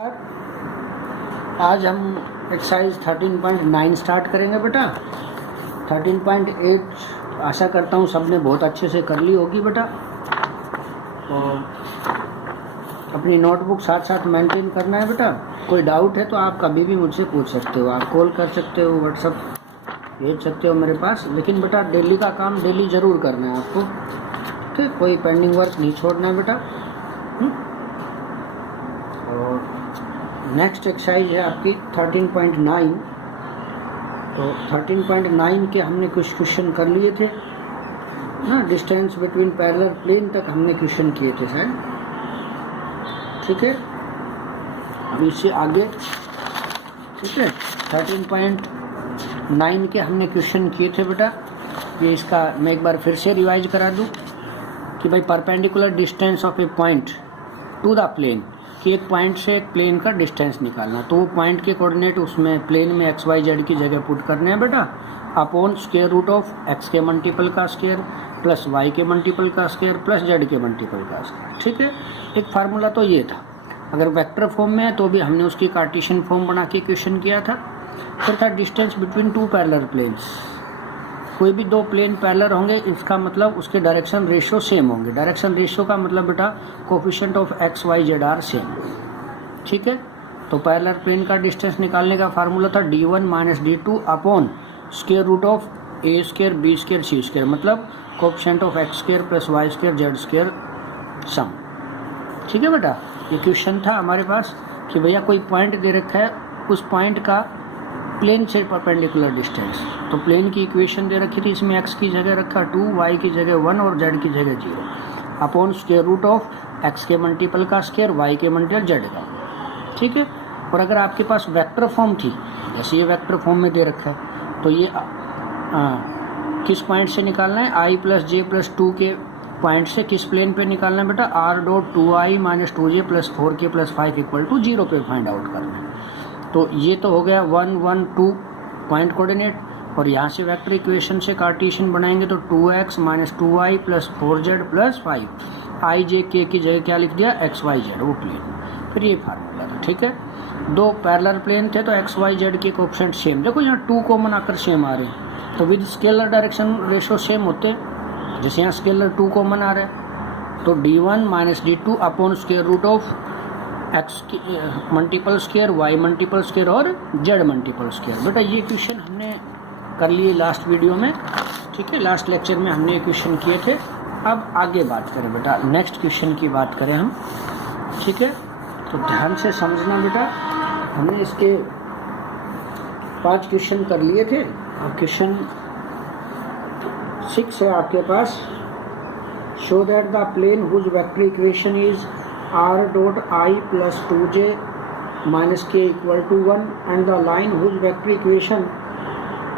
आज हम exercise 13.9 start करेंगे बेटा। 13.8 आशा करता हूँ सबने बहुत अच्छे से कर ली होगी बेटा। और अपनी नोटबुक साथ साथ मेंटेन करना है बेटा। कोई डाउट है तो आप कभी भी मुझसे पूछ सकते हो, आप कॉल कर सकते हो, व्हाट्सअप भेज सकते हो मेरे पास। लेकिन बेटा डेली का काम डेली ज़रूर करना है आपको, ठीक है? कोई पेंडिंग वर्क नहीं छोड़ना है बेटा। और नेक्स्ट एक्सरसाइज है आपकी 13.9। तो 13.9 के हमने कुछ क्वेश्चन कर लिए थे ना, डिस्टेंस बिटवीन पैरेलल प्लेन तक हमने क्वेश्चन किए थे शायद, ठीक है? अब इससे आगे, ठीक है, 13.9 के हमने क्वेश्चन किए थे बेटा। ये इसका मैं एक बार फिर से रिवाइज करा दूं कि भाई perpendicular distance of a point to the plane, कि एक पॉइंट से एक प्लेन का डिस्टेंस निकालना। तो वो पॉइंट के कोऑर्डिनेट उसमें प्लेन में एक्स वाई जेड की जगह पुट करने हैं बेटा, upon square root of x के मल्टीपल का स्क्वायर प्लस वाई के मल्टीपल का स्क्वायर प्लस जेड के मल्टीपल का स्क्वायर, ठीक है? एक फार्मूला तो ये था। अगर वेक्टर फॉर्म में है तो भी हमने उसकी कार्टेशियन फॉर्म बना के क्वेश्चन किया था। फिर था distance between two parallel planes. कोई भी दो प्लेन पैरेलल होंगे, इसका मतलब उसके डायरेक्शन रेशियो सेम होंगे। डायरेक्शन रेशियो का मतलब बेटा coefficient of x y z are same, ठीक है? तो पैरेलल प्लेन का डिस्टेंस निकालने का फार्मूला था d1 minus d2 upon square root of a square b square c square, मतलब coefficient of x square plus y square z square sum, ठीक है बेटा? ये क्वेश्चन था हमारे पास कि भैया कोई पॉइंट दे रखा है, उस पॉइंट का प्लेन से परपेंडिकुलर डिस्टेंस। तो प्लेन की इक्वेशन दे रखी थी, इसमें x की जगह रखा 2, y की जगह 1 और z की जगह 0 upon square root of x के मल्टीपल का स्क्वायर y के मल्टीपल z का, ठीक है? और अगर आपके पास वेक्टर फॉर्म थी, जैसे ये वेक्टर फॉर्म में दे रखा है, तो ये किस पॉइंट से निकालना है? i प्लस जे प्लस 2 के पॉइंट से किस प्लेन पे निकालना है बेटा? r dot 2i minus 2j plus 4k plus 5 equal to 0 पे फाइंड आउट करना है। तो ये तो हो गया 1 1 2 पॉइंट कोऑर्डिनेट। और यहाँ से वेक्टर इक्वेशन से कार्टेशियन बनाएंगे तो 2x minus 2y plus 4z plus 5, i j k की जगह क्या लिख दिया? x y z, वो प्लेन। फिर ये फार्मूला था, ठीक है? दो पैरेलल प्लेन थे तो x y z के कोएफिशिएंट सेम। देखो यहाँ 2 कॉमन आकर सेम आ रहे हैं, तो with scalar direction ratio same होते हैं। जैसे यहाँ स्केलर 2 कॉमन आ रहा है, तो d1 minus d2 upon square root of x multiple square y multiple square और जेड मल्टीपल स्क्वायर। बेटा ये क्वेश्चन हमने कर लिए लास्ट वीडियो में, ठीक है? लास्ट लेक्चर में हमने ये क्वेश्चन किए थे। अब आगे बात करें बेटा, नेक्स्ट क्वेश्चन की बात करें हम, ठीक है? तो ध्यान से समझना बेटा, हमने इसके 5 क्वेश्चन कर लिए थे। अब क्वेश्चन 6 है आपके पास। Show that the plane whose vector equation is r dot I plus 2j minus k equal to 1 and the line whose vector equation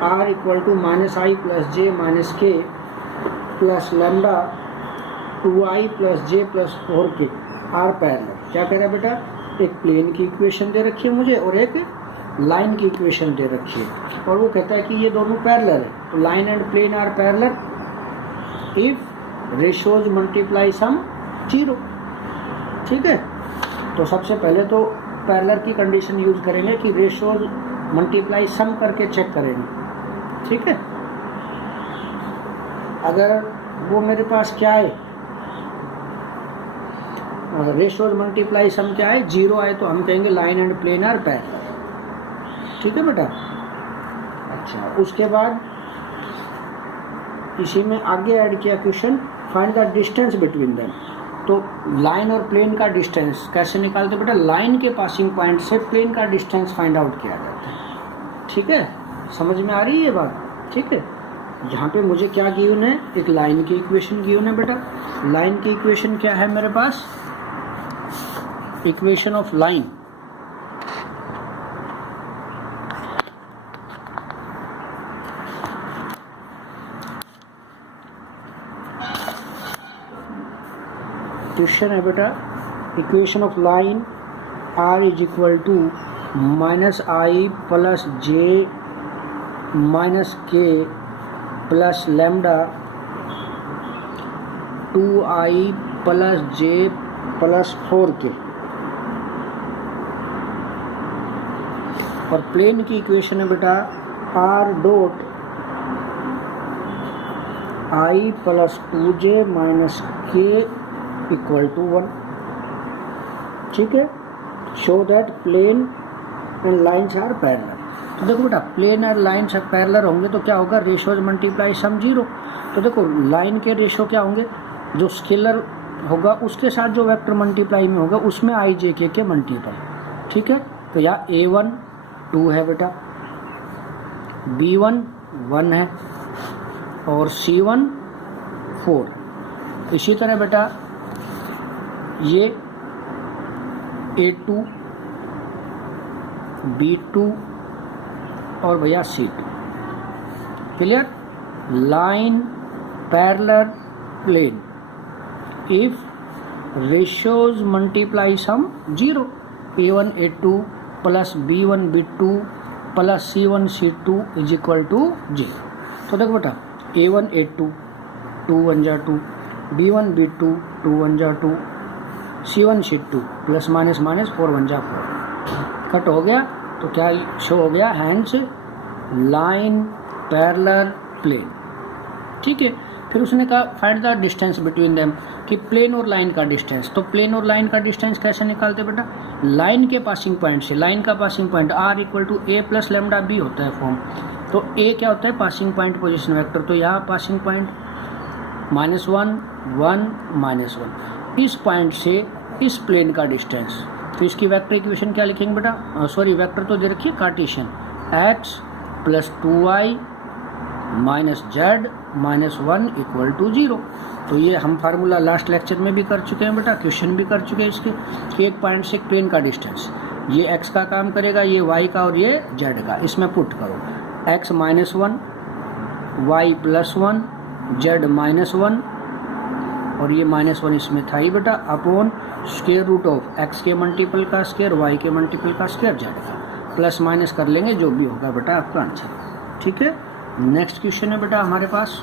r equal to minus I plus j minus k plus lambda 2i plus j plus 4k are parallel। क्या कह रहा है बेटा? एक plane की equation दे रखी है मुझे और एक लाइन की इक्वेशन दे रखी है, और वो कहता है कि ये दोनों पैरेलल है। तो line and plane are parallel if ratios multiply sum 0, ठीक है? तो सबसे पहले तो पैरेलल की कंडीशन यूज करेंगे कि रेशियोज मल्टीप्लाई सम करके चेक करेंगे, ठीक है? अगर वो मेरे पास क्या है, रेशियोज मल्टीप्लाई सम क्या है, 0 आए, तो हम कहेंगे line and plane are parallel, ठीक है बेटा? अच्छा, उसके बाद इसी में आगे ऐड किया question, find the distance between them. तो लाइन और प्लेन का डिस्टेंस कैसे निकालते बेटा? लाइन के पासिंग पॉइंट से प्लेन का डिस्टेंस फाइंड आउट किया जाता है, ठीक है? समझ में आ रही है ये बात, ठीक है? यहाँ पे मुझे क्या गिवन है? एक लाइन की इक्वेशन गिवन है बेटा। लाइन की इक्वेशन क्या है मेरे पास? इक्वेशन ऑफ लाइन, क्वेश्चन है बेटा, equation of line r is equal to minus i plus j minus k plus lambda 2i plus j plus 4k और प्लेन की इक्वेशन है बेटा r dot i plus 2j minus k equal to 1। ठीक है, show that plane and lines are parallel. तो देखो बेटा plane और लाइन्स पैरेलल होंगे तो क्या होगा, रेशोज मल्टीप्लाई सम 0। तो देखो लाइन के रेशो क्या होंगे, जो स्केलर होगा उसके साथ जो वेक्टर मल्टीप्लाई में होगा उसमें आई जे के मल्टीपल। ठीक है, तो यहाँ A1 2 है बेटा, B1 1 है और C1 4। इसी तरह बेटा ये A2 B2 और भैया C2। Clear, line parallel plane if ratios multiply sum 0, A1 A2 plus B1 B2 plus C1 C2 is equal to 0। तो देखो बेटा A1 A2 2 1 जा 2, B1 B2 2 1 जा 2, C1 C2 plus minus minus 4 1 जा 4 cut हो गया। तो क्या शो हो गया, हैंड्स लाइन पैरेलल प्लेन। ठीक है, फिर उसने कहा find the distance between them, कि प्लेन और लाइन का डिस्टेंस। तो प्लेन और लाइन का डिस्टेंस कैसे निकालते बेटा, लाइन के पासिंग पॉइंट से, लाइन का passing point r equal to a plus lambda b होता है फॉर्म। तो a क्या होता है, पासिंग पॉइंट पोजीशन वेक्टर। तो यहाँ पासिंग पॉइंट -1 1 -1, इस पॉइंट से इस प्लेन का डिस्टेंस। तो इसकी वेक्टर इक्वेशन क्या लिखेंगे बेटा, सॉरी वेक्टर तो दे रखिए Cartesian, x plus 2y minus z minus 1 equal to 0। तो ये हम फार्मूला लास्ट लेक्चर में भी कर चुके हैं बेटा, क्वेश्चन भी कर चुके हैं इसके, कि एक पॉइंट से प्लेन का डिस्टेंस, ये x का काम करेगा, ये y का और ये z का। इसमें पुट करो x minus 1 y plus 1 z minus 1 और ये -1 इसमें था ही बेटा, upon square root of x के मल्टीपल का स्क्वायर, y के मल्टीपल का स्क्वायर, z का, प्लस माइनस कर लेंगे जो भी होगा बेटा आपका आंसर। ठीक है, नेक्स्ट क्वेश्चन है बेटा हमारे पास,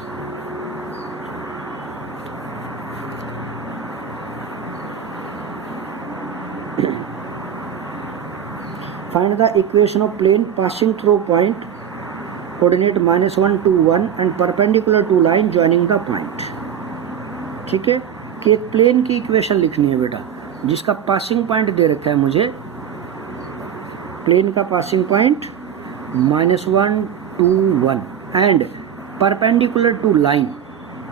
find the equation of plane passing through point coordinate -1 2 1 and perpendicular to line joining the point. ठीक है, कि एक प्लेन की इक्वेशन लिखनी है बेटा जिसका पासिंग पॉइंट दे रखा है मुझे, प्लेन का passing point -1 2 1 and perpendicular to line,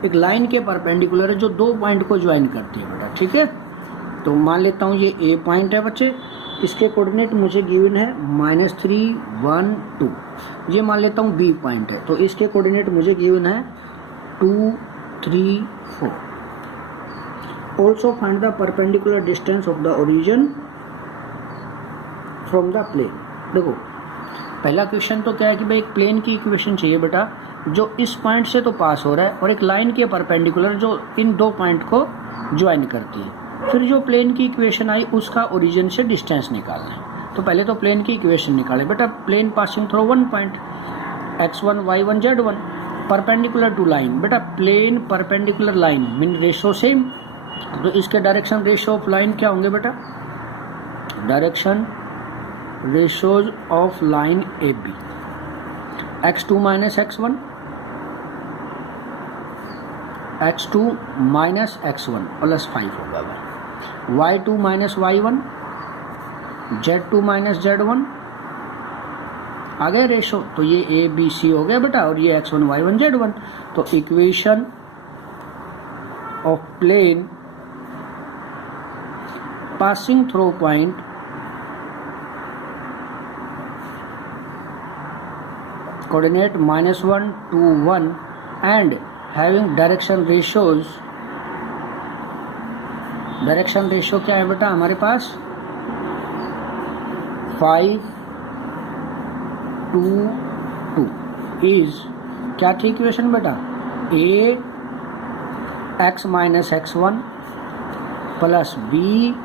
एक लाइन के परपेंडिकुलर है जो दो पॉइंट को ज्वाइन करती है बेटा। ठीक है, तो मान लेता हूँ ये ए पॉइंट है बच्चे, इसके कोऑर्डिनेट मुझे गिवन है -3 1 2। ये मान लेता हूँ बी पॉइंट है, तो इसके कोऑर्डिनेट मुझे गिवन है 2 3 4। Also find the perpendicular distance of the origin from the plane. देखो पहला क्वेश्चन तो क्या है कि भाई एक प्लेन की इक्वेशन चाहिए बेटा जो इस पॉइंट से तो पास हो रहा है और एक लाइन के परपेंडिकुलर जो इन दो पॉइंट को ज्वाइन करती है। फिर जो प्लेन की इक्वेशन आई उसका ओरिजिन से डिस्टेंस निकालना है। तो पहले तो प्लेन की इक्वेशन निकाले बेटा, plane passing through one point x1 y1 z1 perpendicular to line. बेटा plane perpendicular line mean ratio same, तो इसके डायरेक्शन रेशो ऑफ लाइन क्या होंगे बेटा, direction ratios of line a b, x2 minus x1 x2 minus x1 plus 5 होगा भाई, y2 minus y1 z2 minus z1 आ गए ratio. तो ये ए बी सी हो गया बेटा और ये x1 y1 z1। तो equation of plane passing through point coordinate -1 to 1 and having direction ratios, direction ratio क्या है बेटा हमारे पास 5 2 2 इज क्या थी इक्वेशन बेटा, a x minus x1 plus b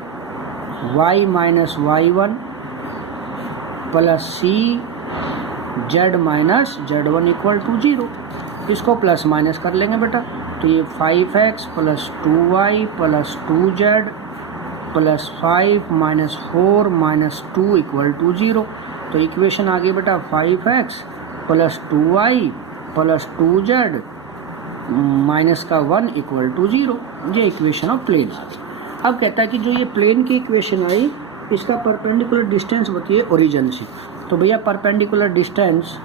y minus y1 plus c z minus z1 equal to 0। इसको plus minus कर लेंगे बेटा, तो ये 5x plus 2y plus 2z plus 5 minus 4 minus 2 equal to 0। तो इक्वेशन आ गई बेटा 5x plus 2y plus 2z minus का 1 इक्वल टू 0। ये इक्वेशन ऑफ प्लेन आ गई। अब कहता है कि जो ये प्लेन की इक्वेशन आई इसका परपेंडिकुलर डिस्टेंस बताइए ओरिजिन से। तो भैया perpendicular distance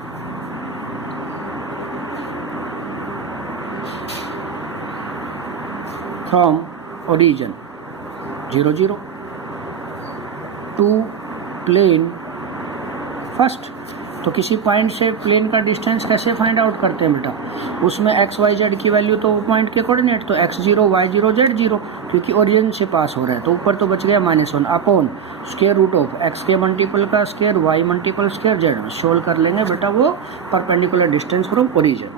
from origin 0 0 to plane first. तो किसी पॉइंट से प्लेन का डिस्टेंस कैसे फाइंड आउट करते हैं बेटा, उसमें एक्स वाई जेड की वैल्यू तो पॉइंट के कोऑर्डिनेट, तो x0 y0 z0 क्योंकि ओरिजिन से पास हो रहा है, तो ऊपर तो बच गया -1 upon square root of x के मल्टीपल का square y multiple square z। Solve कर लेंगे बेटा वो परपेंडिकुलर डिस्टेंस फ्रॉम ओरिजिन।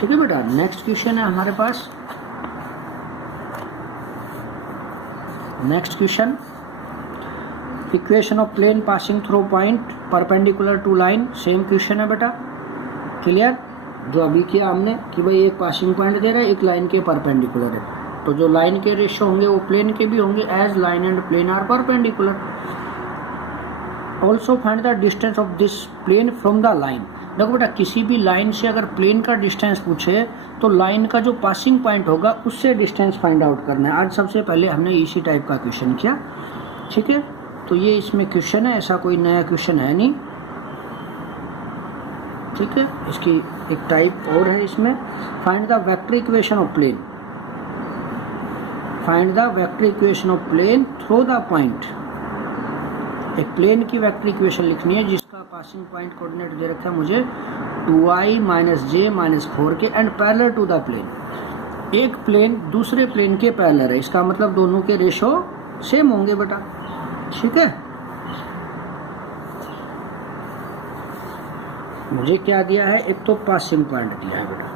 ठीक है बेटा, नेक्स्ट क्वेश्चन है हमारे पास। Next question, equation of plane passing through point perpendicular to line. Same question है बेटा, क्लियर। जो अभी किया हमने कि भाई एक पासिंग पॉइंट दे रहा है, एक लाइन के परपेंडिकुलर है, तो जो लाइन के रेशियो होंगे वो प्लेन के भी होंगे, as line and plane are perpendicular. Also find the distance of this plane from the line. देखो बेटा, किसी भी लाइन से अगर प्लेन का डिस्टेंस पूछे तो लाइन का जो पासिंग पॉइंट होगा उससे डिस्टेंस फाइंड आउट करना है। आज सबसे पहले हमने इसी टाइप का क्वेश्चन किया। ठीक है, तो ये इसमें क्वेश्चन है, ऐसा कोई नया क्वेश्चन है नहीं। ठीक है, इसकी एक टाइप और है इसमें, find the vector equation of plane. Find the vector equation of plane through the point. एक प्लेन की वेक्टर इक्वेशन लिखनी है जिसका पासिंग पॉइंट कोऑर्डिनेट दे रखा है मुझे 2i - j - 4 के and parallel to the plane. एक प्लेन दूसरे प्लेन के पैरेलल है, इसका मतलब दोनों के रेशो सेम होंगे बेटा। ठीक है, मुझे क्या दिया है, एक तो पासिंग पॉइंट दिया है बेटा,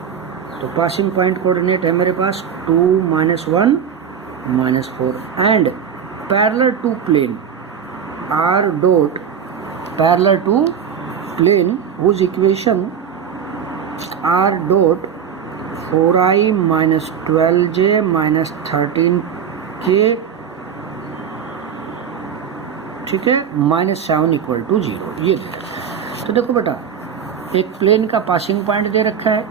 तो पासिंग पॉइंट कोऑर्डिनेट है मेरे पास 2 - 1 - 4 and parallel to plane r dot parallel to plane whose equation r dot 4i - 12j - 13k, ठीक है, -7 इक्वल टू 0। ये तो देखो बेटा, एक प्लेन का पासिंग पॉइंट दे रखा है,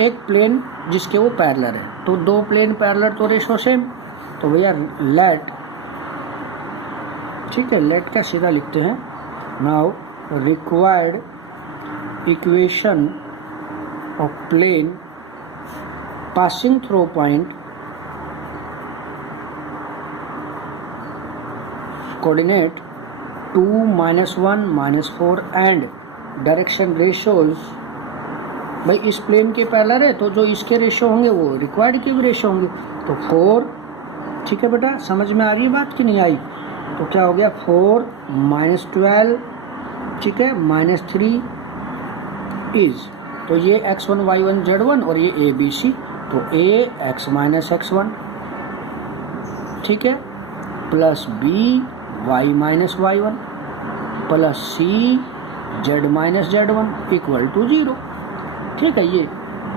एक प्लेन जिसके वो पैरेलल है, तो दो प्लेन पैरेलल तो रेशो सेम। तो भैया लेट, ठीक है, लेट का सीधा लिखते हैं। Now required equation of plane passing through point coordinate 2 - 1 - 4 and direction ratios. भाई इस प्लेन के पैरेलल है, तो जो इसके रेशियो होंगे वो रिक्वायर्ड के भी रेशियो होंगे, तो 4। ठीक है बेटा, समझ में आ रही है बात कि नहीं आई? तो क्या हो गया 4 - 12, ठीक है, -3 इज, तो ये x1 y1 z1 और ये a b c, तो a x - x1, ठीक है, plus b y - y1 plus c z - z1 equal to 0। ठीक है, ये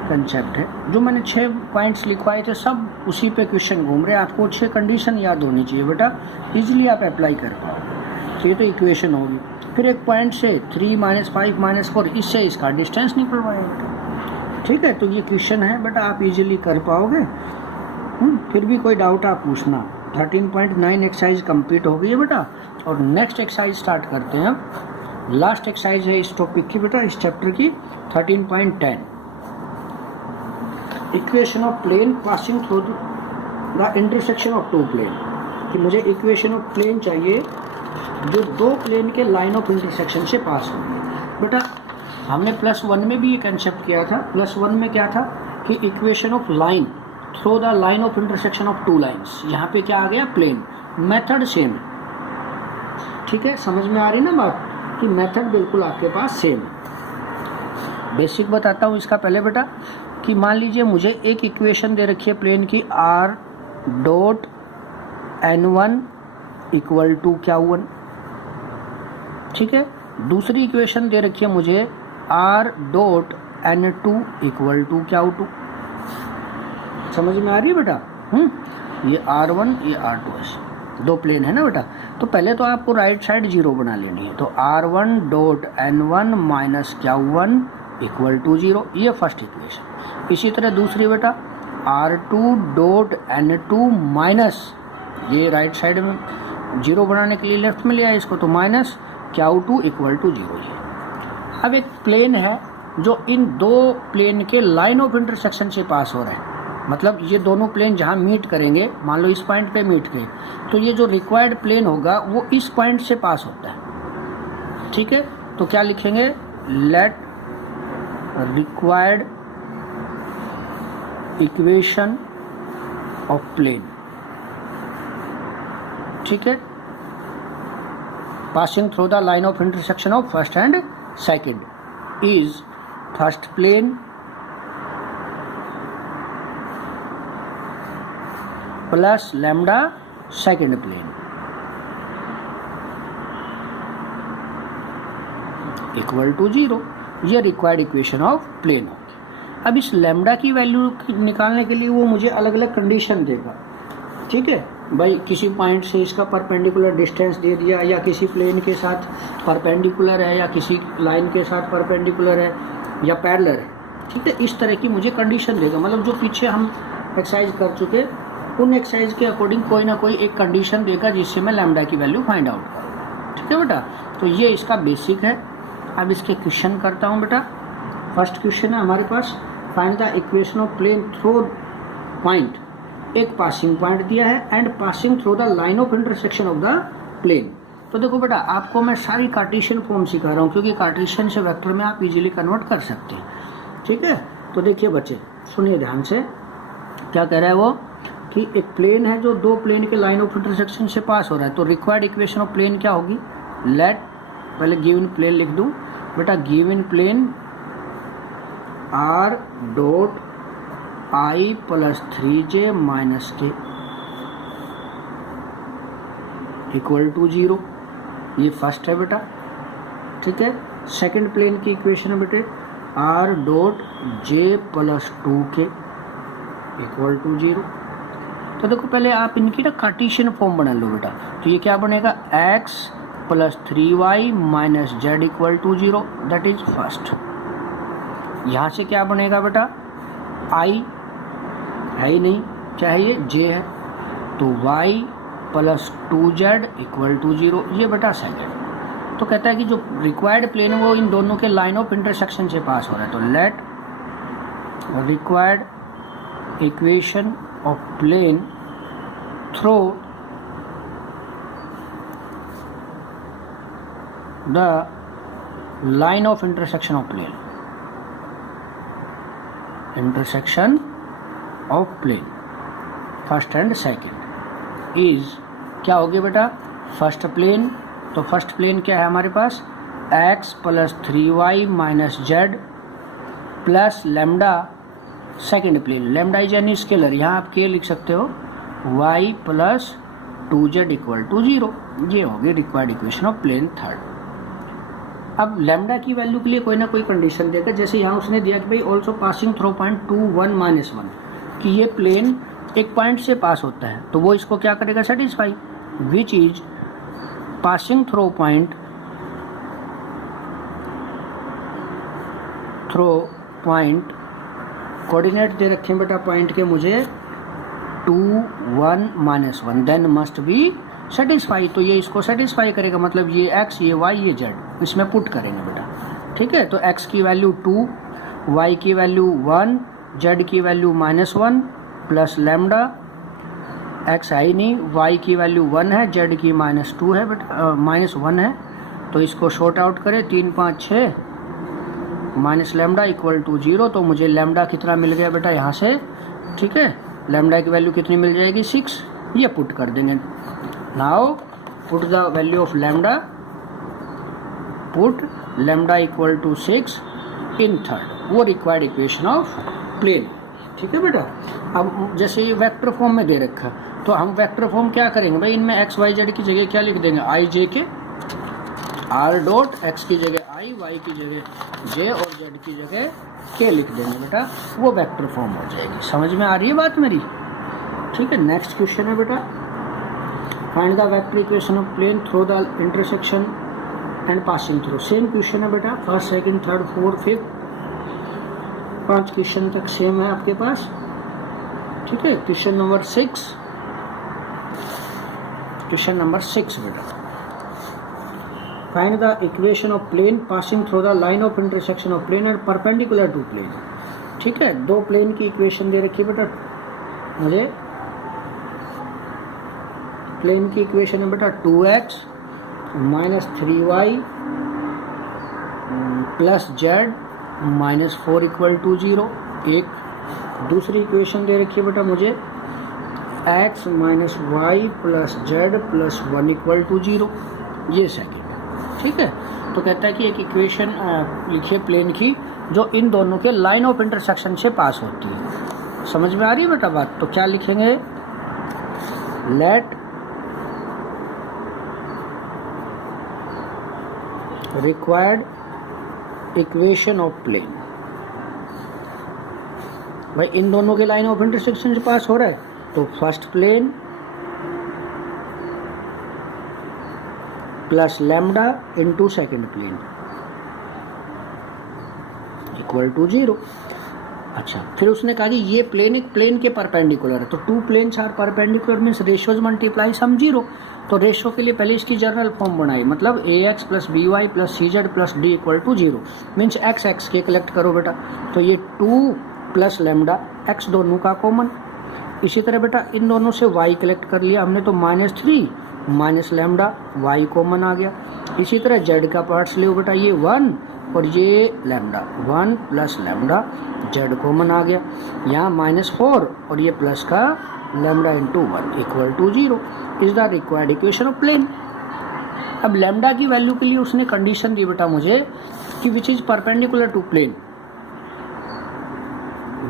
कंसेप्ट है। जो मैंने 6 पॉइंट्स लिखवाए थे सब उसी पे क्वेश्चन घूम रहे हैं। आपको 6 कंडीशन याद होनी चाहिए बेटा, इजीली आप अप्लाई कर पाओगे। तो ये तो इक्वेशन होगी। फिर एक पॉइंट से 3 - 5 - 4, इससे इसका डिस्टेंस निकलवाया बेटा। ठीक है, तो ये क्वेश्चन है बेटा, आप इजीली कर पाओगे। फिर भी कोई डाउट आप पूछना। 13.9 एक्सरसाइज कंप्लीट हो गई है बेटा, और नेक्स्ट एक्सरसाइज स्टार्ट करते हैं। लास्ट एक्सरसाइज है इस टॉपिक की बेटा, इस चैप्टर की 13.10 equation of plane passing through the intersection of two plane. कि मुझे इक्वेशन ऑफ प्लेन चाहिए जो दो प्लेन के लाइन ऑफ इंटरसेक्शन से पास होगी। बेटा हमने +1 में भी ये कंसेप्ट किया था। +1 में क्या था कि equation of line through the line of intersection of two lines. यहाँ पे क्या आ गया, प्लेन। मेथड सेम है। ठीक है, समझ में आ रही ना बात कि मेथड बिल्कुल आपके पास सेम है। बेसिक बताता हूँ इसका पहले बेटा, कि मान लीजिए मुझे एक इक्वेशन दे रखी है प्लेन की r dot n1 equal to Q1। ठीक है, दूसरी इक्वेशन दे रखी है मुझे r dot n2 equal to Q2। समझ में आ रही है बेटा? ये R1 ये R2 है। दो प्लेन है ना बेटा। तो पहले तो आपको राइट साइड 0 बना लेनी है, तो r1 dot n1 minus q1 equal to 0, ये फर्स्ट इक्वेशन। इसी तरह दूसरी बेटा r2 डॉट n2 माइनस, ये राइट साइड में 0 बनाने के लिए लेफ्ट में लिया है इसको, तो माइनस q2 इक्वल टू 0 ये। अब एक प्लेन है जो इन दो प्लेन के लाइन ऑफ इंटरसेक्शन से पास हो रहा है, मतलब ये दोनों प्लेन जहाँ मीट करेंगे, मान लो इस पॉइंट पे मीट गए, तो ये जो रिक्वायर्ड प्लेन होगा वो इस पॉइंट से पास होता है। ठीक है, तो क्या लिखेंगे, let required equation of plane, ठीक है, passing through the line of intersection of first and second is first plane plus lambda second plane equal to 0, ये रिक्वायर्ड इक्वेशन ऑफ प्लेन होगी। अब इस लैम्डा की वैल्यू निकालने के लिए वो मुझे अलग अलग कंडीशन देगा। ठीक है भाई, किसी पॉइंट से इसका परपेंडिकुलर डिस्टेंस दे दिया, या किसी प्लेन के साथ परपेंडिकुलर है, या किसी लाइन के साथ परपेंडिकुलर है, या पैरेलल है। ठीक है, इस तरह की मुझे कंडीशन देगा, मतलब जो पीछे हम एक्सरसाइज कर चुके उन एक्सरसाइज के अकॉर्डिंग कोई ना कोई एक कंडीशन देगा जिससे मैं लैम्डा की वैल्यू फाइंड आउट करूँ। ठीक है बेटा, तो ये इसका बेसिक है। अब इसके क्वेश्चन करता हूँ बेटा। फर्स्ट क्वेश्चन है हमारे पास, find the equation of plane through point, एक पासिंग पॉइंट दिया है and passing through the line of intersection of the plane. तो देखो बेटा, आपको मैं सारी कार्टेशियन फॉर्म सिखा रहा हूँ, क्योंकि कार्टेशियन से वेक्टर में आप इजीली कन्वर्ट कर सकते हैं। ठीक है, तो देखिए बच्चे सुनिए ध्यान से, क्या कह रहा है वो कि एक प्लेन है जो दो प्लेन के लाइन ऑफ इंटरसेक्शन से पास हो रहा है, तो रिक्वायर्ड इक्वेशन ऑफ प्लेन क्या होगी, लेट, पहले गिवन प्लेन लिख दूं बेटा, given plane r dot i plus 3j minus k equal to 0, ये फर्स्ट है बेटा। ठीक है, सेकंड प्लेन की इक्वेशन है बेटे, r dot j plus 2k equal to 0। तो देखो पहले आप इनकी ना कार्टेशियन फॉर्म बना लो बेटा, तो ये क्या बनेगा, x plus 3y minus z equal to 0, that is first. यहाँ से क्या बनेगा बेटा, i है ही नहीं, चाहे ये j है, तो y plus 2z equal to 0, ये बेटा सेकंड। तो कहता है कि जो रिक्वायर्ड प्लेन है वो इन दोनों के लाइन ऑफ इंटरसेक्शन से पास हो रहा है, तो late required equation of plane through the line of intersection of plane, intersection of plane first and second is क्या होगी बेटा, फर्स्ट प्लेन। तो फर्स्ट प्लेन क्या है हमारे पास, x plus 3y minus z plus lambda second plane, lambda is any scalar, यहाँ आप के लिख सकते हो, y plus 2z equal to 0, ये होगी required equation of plane third. अब लैम्डा की वैल्यू के लिए कोई ना कोई कंडीशन देगा, जैसे यहाँ उसने दिया कि भाई also passing through point 2 1 minus 1, कि ये प्लेन एक पॉइंट से पास होता है, तो वो इसको क्या करेगा, satisfy, which is passing through point coordinate दे रखे हैं बेटा पॉइंट के मुझे 2 1 minus 1, then must be satisfy. तो ये इसको सेटिस्फाई करेगा, मतलब ये x, ये y, ये z, इसमें पुट करेंगे बेटा। ठीक है, तो x की वैल्यू 2, y की वैल्यू 1, z की वैल्यू -1 प्लस लैम्डा, x है ही नहीं, y की वैल्यू 1 है, z की -2 है बेटा, -1 है, तो इसको शॉर्ट आउट करें, 3 5 6 माइनस लैम्डा इक्वल टू 0, तो मुझे लैम्डा कितना मिल गया बेटा यहाँ से। ठीक है, लैम्डा की वैल्यू कितनी मिल जाएगी, 6, ये पुट कर देंगे। Now put the value of lambda, put lambda equal to 6 in third, वो रिक्वायर्ड इक्वेशन ऑफ प्लेन। ठीक है बेटा, अब जैसे ये वेक्टर फॉर्म में दे रखा, तो हम वेक्टर फॉर्म क्या करेंगे भाई, इनमें एक्स वाई जेड की जगह क्या लिख देंगे, आई जे के, आर डॉट एक्स की जगह आई, वाई की जगह जे और जेड की जगह के लिख देंगे बेटा, वो वेक्टर फॉर्म हो जाएगी। समझ में आ रही है बात मेरी। ठीक है, नेक्स्ट क्वेश्चन है बेटा, find the vector equation of plane through the intersection and passing through. Same question है बेटा, first second third fourth fifth, 5 question तक सेम है आपके पास। ठीक है, क्वेश्चन नंबर 6, क्वेश्चन नंबर 6 बेटा, find the equation of plane passing through the line of intersection of plane and perpendicular to plane. ठीक है, दो प्लेन की इक्वेशन दे रखी है बेटा मुझे। प्लेन की इक्वेशन है बेटा 2x minus 3y plus z minus 4 equal to 0 एक। दूसरी इक्वेशन दे रखी है बेटा मुझे x minus y plus z plus 1 equal to 0, ये सेकेंड। ठीक है, तो कहता है कि एक इक्वेशन लिखिए प्लेन की जो इन दोनों के लाइन ऑफ इंटरसेक्शन से पास होती है। समझ में आ रही है बेटा बात? तो क्या लिखेंगे, let required equation of plane. भाई इन दोनों के लाइन ऑफ इंटरसेक्शन से पास हो रहा है, तो first plane plus lambda into second plane equal to 0। अच्छा, फिर उसने कहा कि ये प्लेन एक प्लेन के परपेंडिकुलर है, तो 2 planes are perpendicular means ratios multiply sum 0। तो रेशियो के लिए पहले इसकी जनरल फॉर्म बनाई, मतलब ax plus by plus cz plus d equal to 0 means x के कलेक्ट करो बेटा, तो ये 2 प्लस लैम्डा x दोनों का कॉमन। इसी तरह बेटा इन दोनों से y कलेक्ट कर लिया हमने, तो -3 माइनस लैम्डा y कॉमन आ गया। इसी तरह z का पार्ट्स ले बेटा, ये 1 और ये lambda, 1 plus lambda z common आ गया। यहाँ -4 और ये प्लस का lambda into 1 equal to 0 is the required equation of plane. अब लैम्डा की वैल्यू के लिए उसने कंडीशन दी बेटा मुझे कि which is perpendicular to plane,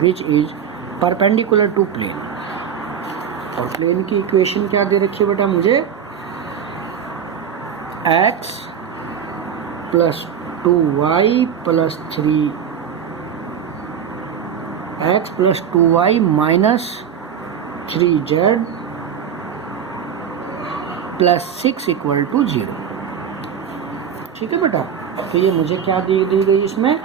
which is perpendicular to plane. और प्लेन की इक्वेशन क्या दे रखी है बेटा मुझे, x plus 2y plus 3 x plus 2y minus 3z plus 6 equal to 0। ठीक है बेटा, तो ये मुझे क्या दी गई इसमें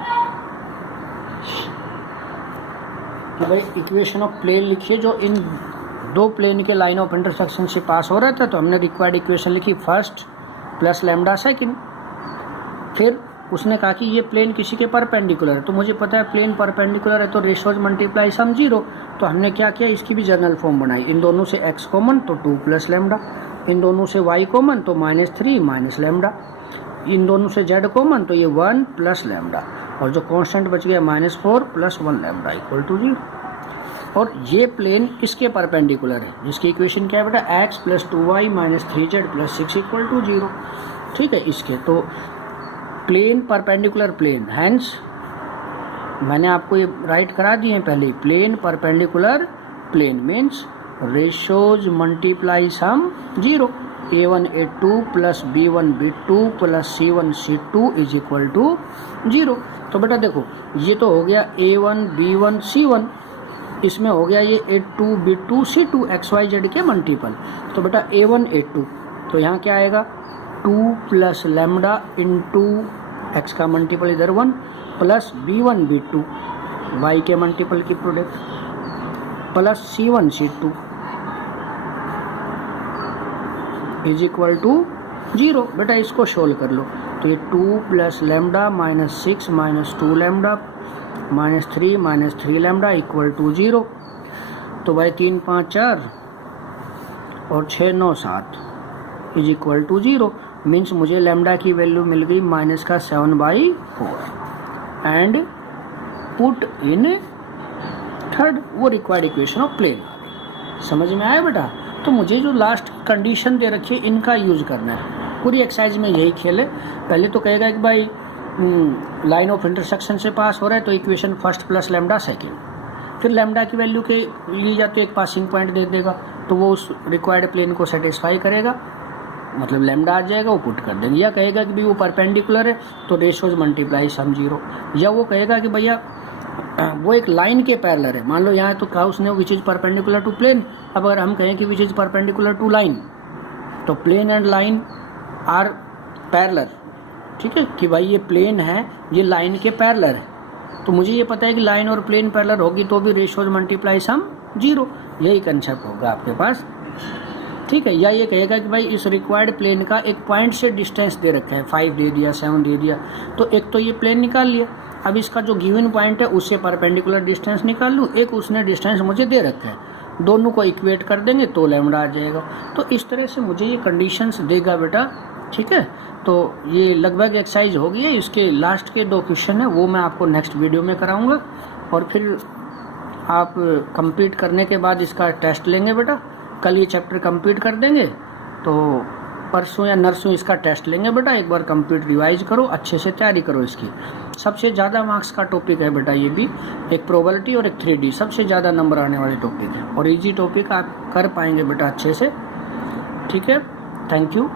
कि भाई इक्वेशन ऑफ प्लेन लिखिए जो इन दो प्लेन के लाइन ऑफ इंटरसेक्शन से पास हो रहा था। तो हमने रिक्वायर्ड इक्वेशन लिखी फर्स्ट प्लस लैम्डा सेकंड। फिर उसने कहा कि ये प्लेन किसी के परपेंडिकुलर है, तो मुझे पता है प्लेन परपेंडिकुलर है तो रेशियोज मल्टीप्लाई सम 0। तो हमने क्या किया, इसकी भी जनरल फॉर्म बनाई। इन दोनों से x कॉमन तो 2 प्लस लैम्डा, इन दोनों से y कॉमन तो -3 माइनस लैम्डा, इन दोनों से z कॉमन तो ये 1 प्लस लैम्डा, और जो कांस्टेंट बच गया -4 प्लस 1 लैम्डा इक्वल टू 0। और ये प्लेन किसके परपेंडिकुलर है, जिसकी इक्वेशन क्या है बेटा, x plus 2y minus 3z plus 6 equal to 0। ठीक है, इसके तो प्लेन परपेंडिकुलर प्लेन, हैंस मैंने आपको ये राइट करा दिए हैं पहले ही। Plane perpendicular plane means ratios multiply sum 0, a1 a2 plus b1 b2 plus c1 c2 is equal to 0। तो बेटा देखो ये तो हो गया a1 b1 c1, इसमें हो गया ये a2 b2 c2 xyz के मल्टीपल। तो बेटा a1 a2 तो यहाँ क्या आएगा 2 प्लस लैम्डा इंटू x का मल्टीपल इधर 1 प्लस b1 b2 y के मल्टीपल की product plus c1 c2 is equal to 0। बेटा इसको सोल्व कर लो, तो ये 2 plus lambda minus 6 minus 2 lambda minus 3 minus 3 lambda equal to 0। तो भाई 3 5 4 और 6 9 7 इज इक्वल टू 0 मीन्स मुझे लैम्डा की वैल्यू मिल गई -7/4 एंड पुट इन थर्ड, वो रिक्वायर्ड इक्वेशन ऑफ प्लेन। समझ में आया बेटा? तो मुझे जो लास्ट कंडीशन दे रखी है इनका यूज करना है। पूरी एक्सरसाइज में यही खेल है। पहले तो कहेगा कि भाई लाइन ऑफ इंटरसेक्शन से पास हो रहा है तो equation first plus lambda second, फिर लैम्डा की वैल्यू के ली जाती है एक पासिंग पॉइंट दे देगा तो वो उस रिक्वायर्ड प्लेन को सेटिस्फाई करेगा, मतलब लैम्डा आ जाएगा वो पुट कर देंगे। या कहेगा कि भाई वो परपेंडिकुलर है तो रेशियोज मल्टीप्लाई सम 0, या वो कहेगा कि भैया वो एक लाइन के पैरेलल है। मान लो यहाँ तो कहा उसने which is perpendicular to plane, अब अगर हम कहें कि which is perpendicular to line तो plane and line are parallel, ठीक है, कि भाई ये प्लेन है, ये लाइन के पैरेलल है। तो मुझे ये पता है कि लाइन और प्लेन पैरेलल होगी तो भी रेशियोज मल्टीप्लाई सम 0, यही कंसेप्ट होगा आपके पास, ठीक है। या ये कहेगा कि भाई इस रिक्वायर्ड प्लेन का एक पॉइंट से डिस्टेंस दे रखा है, 5 दे दिया, 7 दे दिया, तो एक तो ये प्लेन निकाल लिया। अब इसका जो गिवन पॉइंट है उससे परपेंडिकुलर डिस्टेंस निकाल लूँ, एक उसने डिस्टेंस मुझे दे रखा है, दोनों को इक्वेट कर देंगे तो लैम्डा आ जाएगा। तो इस तरह से मुझे ये कंडीशंस देगा बेटा, ठीक है। तो ये लगभग एक्सरसाइज हो गई है। इसके लास्ट के 2 क्वेश्चन है वो मैं आपको नेक्स्ट वीडियो में कराऊंगा, और फिर आप कंप्लीट करने के बाद इसका टेस्ट लेंगे बेटा। कल ये चैप्टर कंप्लीट कर देंगे तो परसों या नरसों इसका टेस्ट लेंगे बेटा। एक बार कंप्लीट रिवाइज करो, अच्छे से तैयारी करो इसकी। सबसे ज़्यादा मार्क्स का टॉपिक है बेटा ये भी, एक प्रोबेबिलिटी और एक 3D, सबसे ज़्यादा नंबर आने वाले टॉपिक है, और इजी टॉपिक आप कर पाएंगे बेटा अच्छे से, ठीक है। Thank you.